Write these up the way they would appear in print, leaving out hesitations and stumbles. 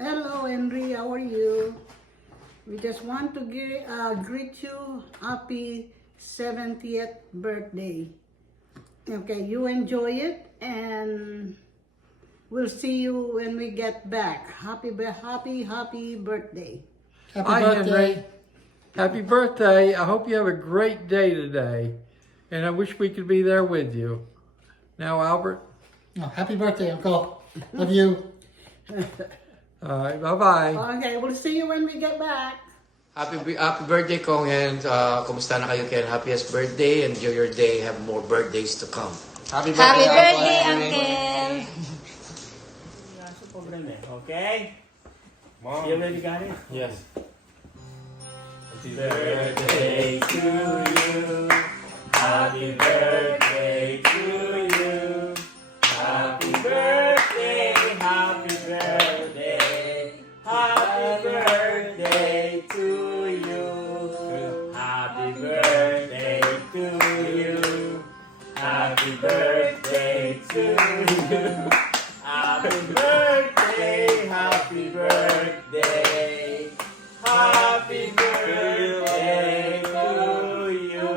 Hello, Henry. How are you? We just want to greet you happy 70th birthday. Okay, you enjoy it, and we'll see you when we get back. Happy birthday. Happy Hi, birthday. Henry. Happy birthday. I hope you have a great day today. And I wish we could be there with you. Now, Albert. Oh, happy birthday, Uncle. Love you. All right, bye-bye. Okay, we'll see you when we get back. Happy birthday, Kong Hen. Kumusta na kayo, Ken? Happiest birthday. Enjoy your day. Have more birthdays to come. Happy birthday, Uncle! Okay? You ready, got it? Yes. Happy birthday to you. Happy birthday to you. Happy birthday, happy birthday. Happy birthday to you. Happy birthday to you. Happy birthday to you. Happy birthday, happy birthday. Happy birthday to you.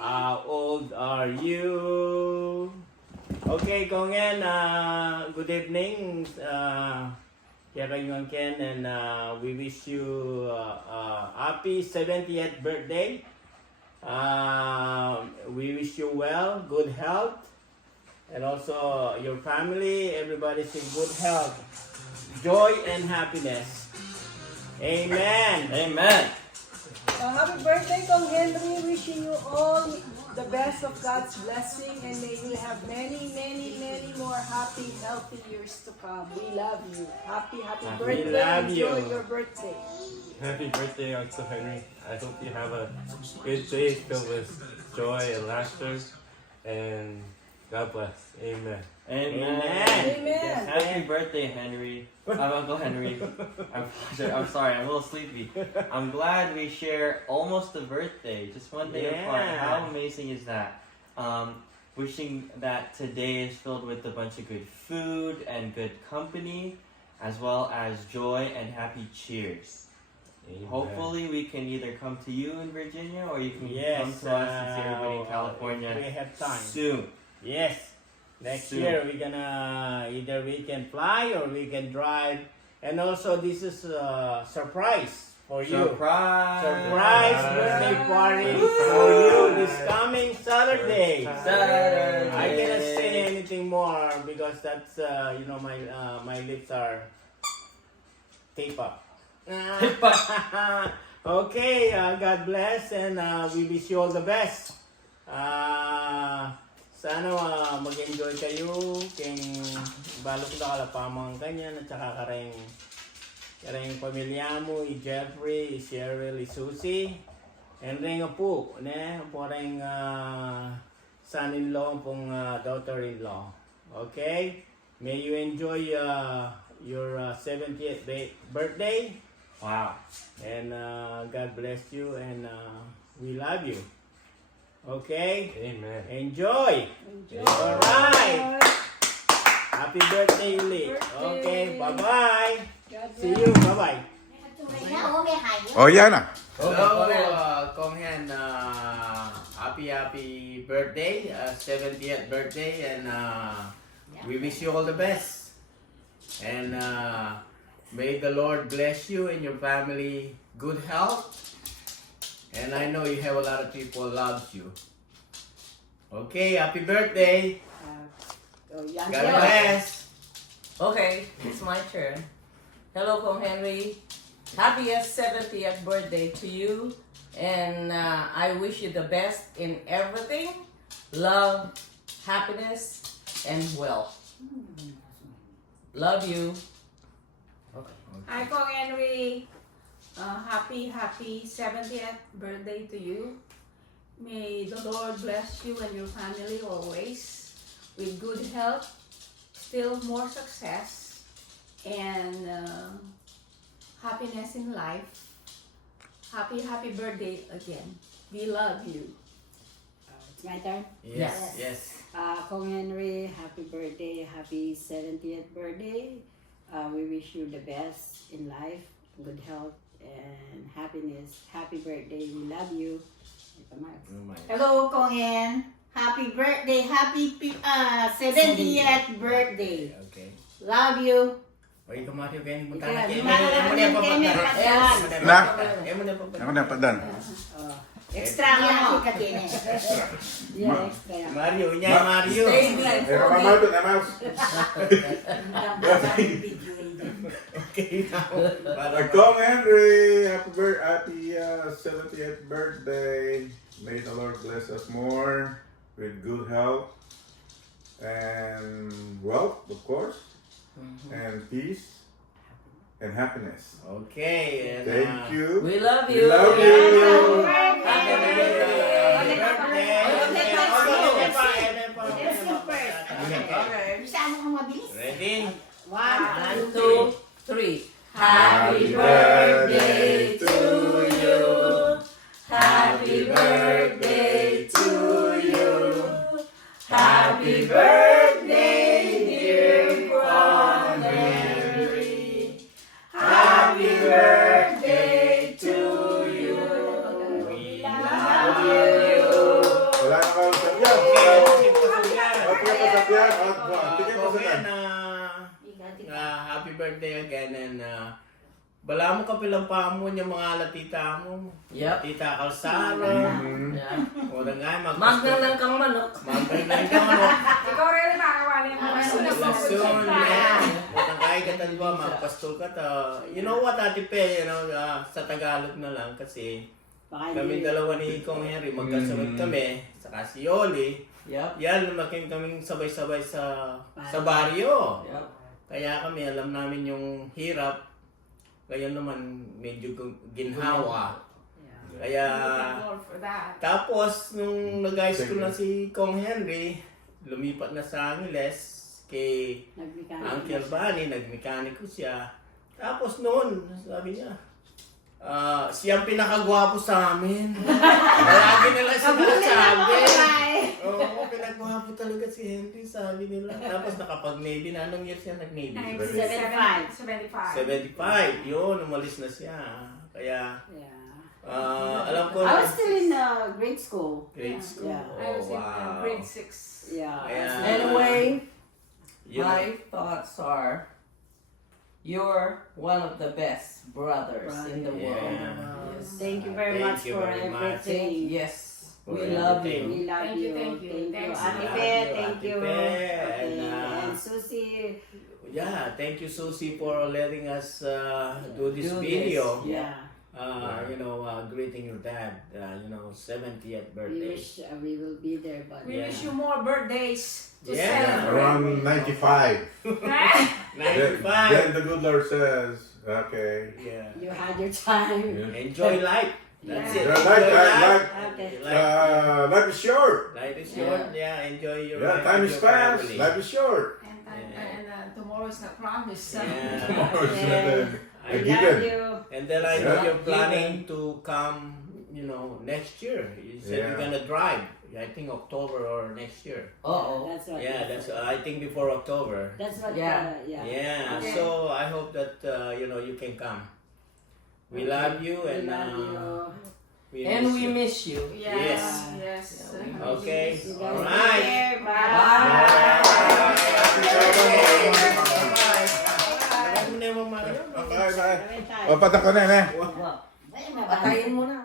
How old are you? Okay, Kongen, good evening. Here you Ken, and we wish you happy 70th birthday. We wish you well, good health, and also your family, everybody's in good health, joy and happiness. Amen. Amen. Happy birthday, Kong Henry. Wishing you all the best of God's blessing, and may you have many, many, many more happy, healthy years to come. We love you. Happy birthday. love you. Enjoy your birthday. Happy birthday, Uncle Henry. I hope you have a good day filled with joy and laughter. And God bless. Amen. Amen. Amen. Happy birthday, Henry. Uncle Henry. I'm sorry, I'm a little sleepy. I'm glad we share almost a birthday, just one day apart. Yeah. How amazing is that? Wishing that today is filled with a bunch of good food and good company, as well as joy and happy cheers. Amen. Hopefully we can either come to you in Virginia or you can Yes, come to us and see everybody in California if we have time. soon. Yes. Next Soon. year we're gonna either we can fly or we can drive, and also this is a surprise for you. Surprise birthday party for you this coming Saturday. Saturday. I cannot say anything more because that's my lips are tape up. Okay, God bless, and we wish you all the best. Sana mag-enjoy kayo kung balok na kalapamang kanyan at saka kareng pamilya mo, i Jeffrey, i Cheryl, i Susie, and rin po, ne, poreng son-in-law pong daughter-in-law. Okay? May you enjoy your 70th birthday. Wow. And God bless you, and we love you. Okay? Amen. Enjoy! Enjoy. Alright! Happy birthday, Uli. Birthday. Okay, bye-bye. God See bless. you, bye-bye. Oh, yan ah. Hello, Kong Hen. Happy birthday, 70th birthday, and we wish you all the best. And may the Lord bless you and your family, good health. And I know you have a lot of people loves you. Okay, happy birthday. God bless. Okay, it's my turn. Hello, Kong Henry. Happiest 70th birthday to you. And I wish you the best in everything. Love, happiness, and wealth. Love you. Hi, Kong Henry. Happy 70th birthday to you. May the Lord bless you and your family always with good health, still more success, and happiness in life. Happy birthday again. We love you. It's my turn? Yes. Kong Henry, happy birthday, happy 70th birthday. We wish you the best in life, good health, and happiness. Happy birthday. We love you. Ito, Max. Hello, Kong Hen. Happy birthday. Happy 70th birthday. Okay. Love you. Oy, kumario kayo ni Ikaw, Mutana. Ako na padan. Extra ka mo. Yeah, extra. Mario, niya Mario. Okay, now. Kong Henry, happy 70th birthday. May the Lord bless us more with good health and wealth, of course, and peace and happiness. Okay. And, Thank you. We love We you. love you. Happy Ready? 1, 2, 3. Happy birthday to you. Happy birthday to you. Happy birthday, dear Kong Henry. Happy birthday to you. We Love you. Wala na kayo sa biyan. Happy birthday again and bala mo kapilang pa mo niya mga latita mo. Yep. Tita Calzaro. Yeah. O na nga Magnalang kang manok. Magnalang kang manok. Ikaw rin makakawali mo. Soon, o na nga ikatan ba magpastol ka ta. You know what, Ate Pe, sa Tagalog na lang kasi kami dalawa ni Kong Henry, magkasunod kami, saka si Yoli. Yep. Yan, lumaking kaming sabay-sabay sa baryo. Yep. Kaya kami, alam namin yung hirap. Kaya naman, medyo ginhawa. Kaya, tapos, nung nag-high school na si Kong Henry, lumipat na sa Angeles kay Uncle Bunny, nagmekaniko siya. Tapos noon, sabi niya, siyang pinakagwapo sa amin. Lagi nila sinasabi. Oo, pinagwapo talaga si Henry, sabi nila. Tapos nakapag-Navy na. Anong year siya nag-Navy? 75. Yun, umalis na siya. Kaya, alam ko. I was still in grade school. Grade school? Yeah. I was in wow. grade 6. Yeah. Anyway, You my thoughts are you're one of the best brothers in the world. Yes. Thank you very much for everything. Yes. For We love everything. you. We love Thank you. you, thank you. Thank you. Thanks. Ate Love Pe, you, thank Ate you. Pe, Okay. and, And Susie. Yeah, thank you, Susie, for letting us do this video. Yeah. Greeting your dad, 70th We birthday. wish we will be there, but We Yeah. wish you more birthdays to Yeah. celebrate. Around 95. 95. Then the good Lord says, okay. Yeah. you had your time. Enjoy life. That's it. Yeah, Enjoy life. Okay. Life is short. Life is short. Yeah, enjoy your life. Time with is your fast. family. Life is short. And tomorrow is not promised. Yeah. Tomorrow is not I We given. love you. And then I know Yeah. you're planning to come, next year. You said you're Yeah. gonna drive. I think October or next year. Uh-oh. That's what. Yeah, I think before October. That's what. Yeah. Yeah. Yeah, Okay. so I hope that you can come. We love you We and love you. we And miss we you. miss you. Yes. Yes. Yes. Okay. You guys All take right. care. Bye. Bye. Bye, bye. O, patak ko na, Wow. Patayin mo na.